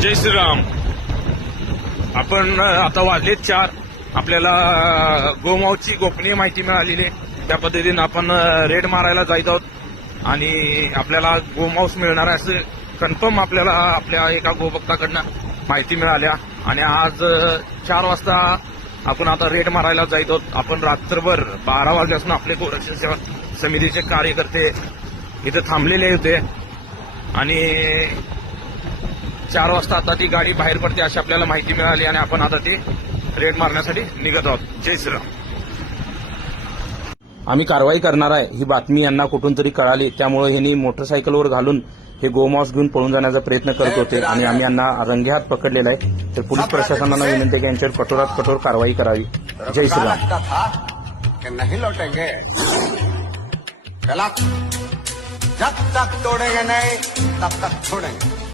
जय श्रीराम. आपण आता वाजलेत 4. आपल्याला गोमाऊची गोपनीय माहिती मिळालेली आहे. त्या पद्धतीने आपण रेड मारायला जात आहोत आणि आपल्याला गोमाऊस मिळणार आहे असं कन्फर्म आपल्याला आपल्या एका गोभक्ताकडनं माहिती मिळाल्या. आणि आज 4 वाजता आपण आता रेड मारायला जात आहोत. आपण रात्रभर 12 वाजल्यापासून आपले गोरक्षण सेवा समितीचे कार्यकर्ते इथे थांबलेले होते आणि 4 वाजता आता ती गाडी बाहेर पडते अशी आपल्याला माहिती मिळाली आणि आपण आता ती रेड मारण्यासाठी निघत आहोत. जय श्रीराम. आम्ही कारवाई करणार आहे ही बातमी यांना कुठून तरी कळाली, त्यामुळे यांनी मोटरसायकलवर घालून हे गोमांस घेऊन पळून जाण्याचा प्रयत्न करत होते आणि आम्ही यांना रंगेहात पकडलेला आहे. तर पोलीस प्रशासनाला विनंती आहे की यांच्यावर कठोरात कठोर कारवाई करावी. जय श्रीराम. नहीं लौटेंगे जब तक तोड़ेंगे नहीं तब तक छोड़ेंगे.